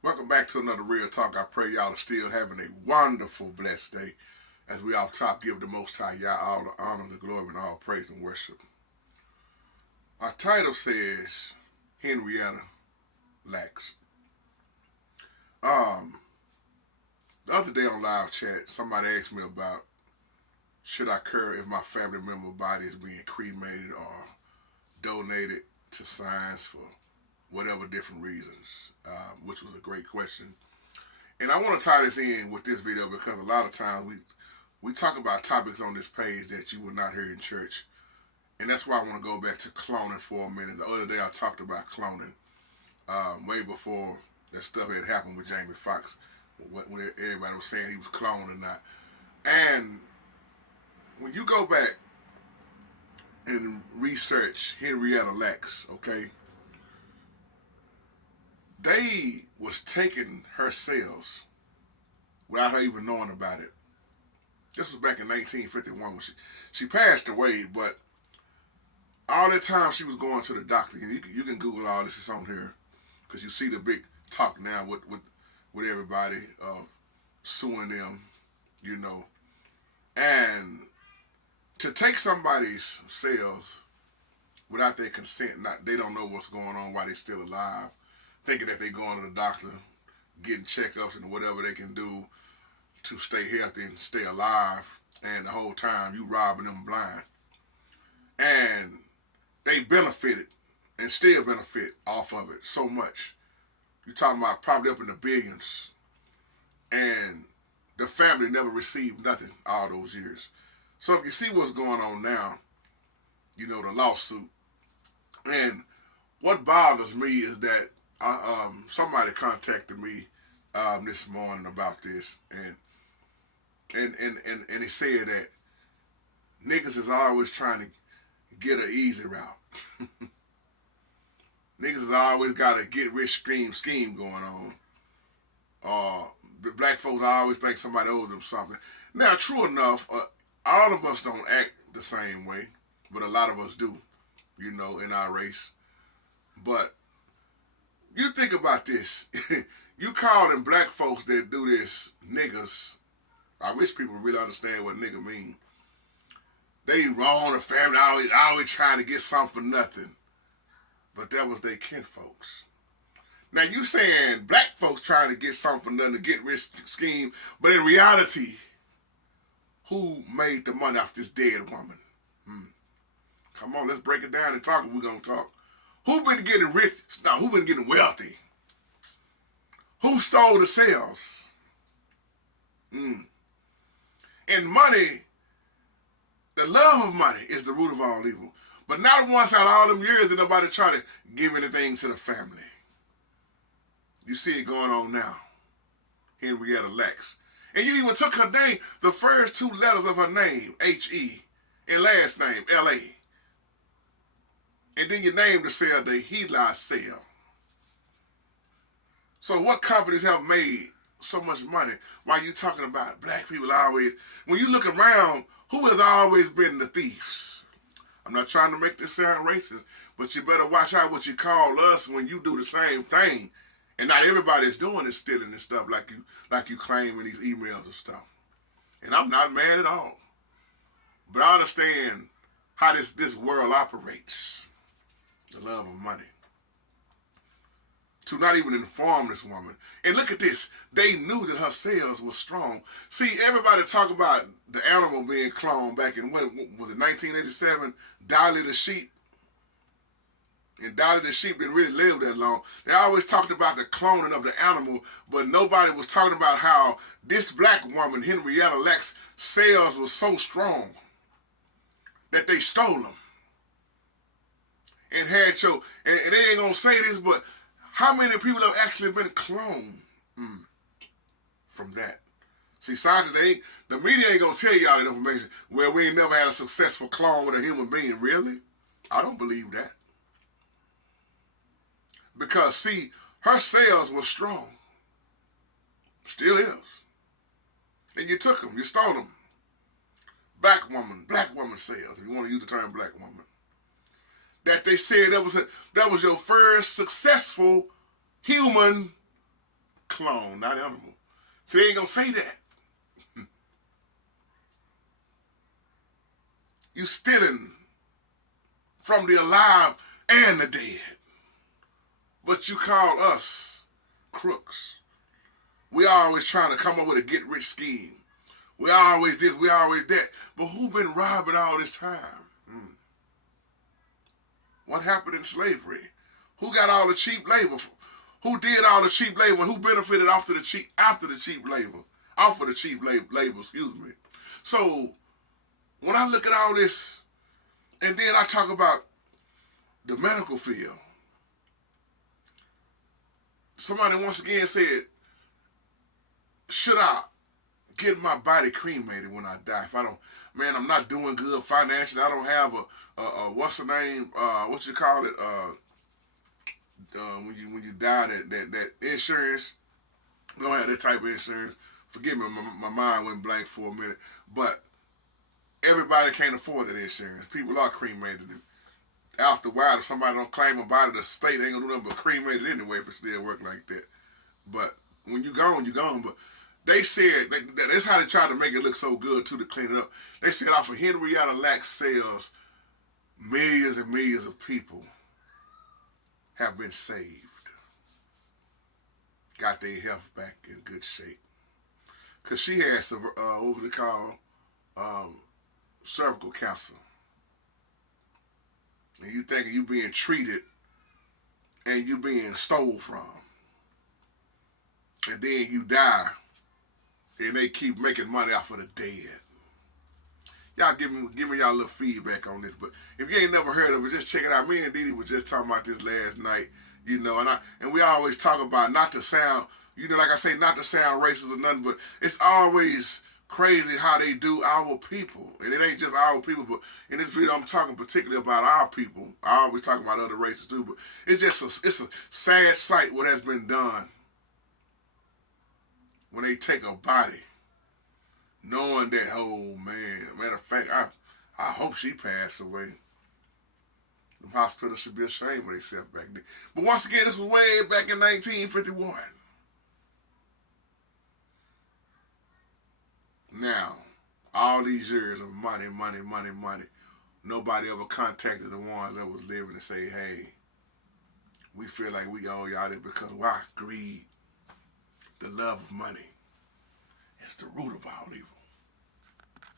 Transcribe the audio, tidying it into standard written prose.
Welcome back to another Real Talk. I pray y'all are still having a wonderful, blessed day. As we all talk, give the Most High y'all all the honor, the glory, and all praise and worship. Our title says Henrietta lacks. Um, the other day on live chat, somebody asked me about should I care if my family member body is being cremated or donated to science for whatever different reasons, which was a great question. And I want to tie this in with this video because a lot of times we talk about topics on this page that you will not hear in church. And that's why I want to go back to cloning for a minute. The other day I talked about cloning way before that stuff had happened with Jamie Foxx, when everybody was saying he was cloned or not. And when you go back and research Henrietta Lacks, okay, they was taking her cells without her even knowing about it. This was back in 1951 when she passed away, but all that time she was going to the doctor. And you can Google all this, it's on here, because you see the big talk now with everybody suing them, you know. And to take somebody's cells without their consent, they don't know what's going on while they're still alive, thinking that they're going to the doctor, getting checkups and whatever they can do to stay healthy and stay alive, and the whole time you robbing them blind. And they benefited and still benefit off of it so much. You're talking about probably up in the billions. And the family never received nothing all those years. So if you see what's going on now, you know, the lawsuit. And what bothers me is that somebody contacted me this morning about this, and he said that niggas is always trying to get an easy route. Niggas has always got a get rich scheme going on. Black folks always think somebody owes them something. Now, true enough, all of us don't act the same way, but a lot of us do, you know, in our race. But you think about this. You call them black folks that do this niggas. I wish people really understand what nigga mean. They wrong the family, always trying to get something for nothing. But that was their kinfolks. Now you saying black folks trying to get something for nothing, to get rich scheme, but in reality, who made the money off this dead woman? Come on, let's break it down and talk. We're gonna talk. Who been getting rich? No, who been getting wealthy? Who stole the sales? And money, the love of money is the root of all evil. But not once out of all them years did nobody try to give anything to the family. You see it going on now. Henrietta Lacks. And you even took her name, the first two letters of her name, H-E, and last name, L-A. And then you named the cell the HeLa cell. So what companies have made so much money while you talking about black people always? When you look around, who has always been the thieves? I'm not trying to make this sound racist, but you better watch out what you call us when you do the same thing. And not everybody is doing is stealing this stuff like you claim in these emails and stuff. And I'm not mad at all. But I understand how this world operates. The love of money. To not even inform this woman. And look at this. They knew that her cells were strong. See, everybody talk about the animal being cloned back in, what was it, 1987? Dolly the sheep. And Dolly the sheep didn't really live that long. They always talked about the cloning of the animal, but nobody was talking about how this black woman, Henrietta Lacks, cells was so strong that they stole them. And had and they ain't gonna say this, but how many people have actually been cloned from that? See, scientists, the media ain't gonna tell y'all that information. Well, we ain't never had a successful clone with a human being. Really? I don't believe that. Because, see, her cells were strong. Still is. And you took them. You stole them. Black woman cells, if you want to use the term black woman. That they said that was your first successful human clone, not animal. So they ain't gonna say that. You stealing from the alive and the dead. But you call us crooks. We always trying to come up with a get-rich scheme. We always this, we always that. But who been robbing all this time? What happened in slavery? Who got all the cheap labor? Who did all the cheap labor? Who benefited after the cheap labor? Off of the cheap labor, excuse me. So when I look at all this, and then I talk about the medical field, somebody once again said, should I get my body cremated when I die? If I don't, man, I'm not doing good financially. I don't have a what's the name? What you call it? When you die, that insurance. Don't have that type of insurance. Forgive me, my mind went blank for a minute. But everybody can't afford that insurance. People are cremated. After a while, if somebody don't claim a body, the state ain't gonna do nothing but cremate it anyway if it still work like that. But when you gone, you gone. But they said that's how they tried to make it look so good too, to clean it up. They said off of Henrietta lax sales, millions and millions of people have been saved, got their health back in good shape. Cause she had some what they call cervical cancer, and you thinking you being treated and you being stole from, and then you die, and they keep making money off of the dead. Y'all give me y'all a little feedback on this. But if you ain't never heard of it, just check it out. Me and Dee Dee was just talking about this last night, and we always talk about, not to sound, like I say, not to sound racist or nothing, but it's always crazy how they do our people. And it ain't just our people, but in this video I'm talking particularly about our people. I always talk about other races too, but it's a sad sight what has been done when they take a body, knowing that, oh man, matter of fact, I hope she passed away. The hospital should be ashamed of themselves back then. But once again, this was way back in 1951. Now, all these years of money, nobody ever contacted the ones that was living to say, hey, we feel like we owe y'all this, because why? Greed. The love of money is the root of all evil.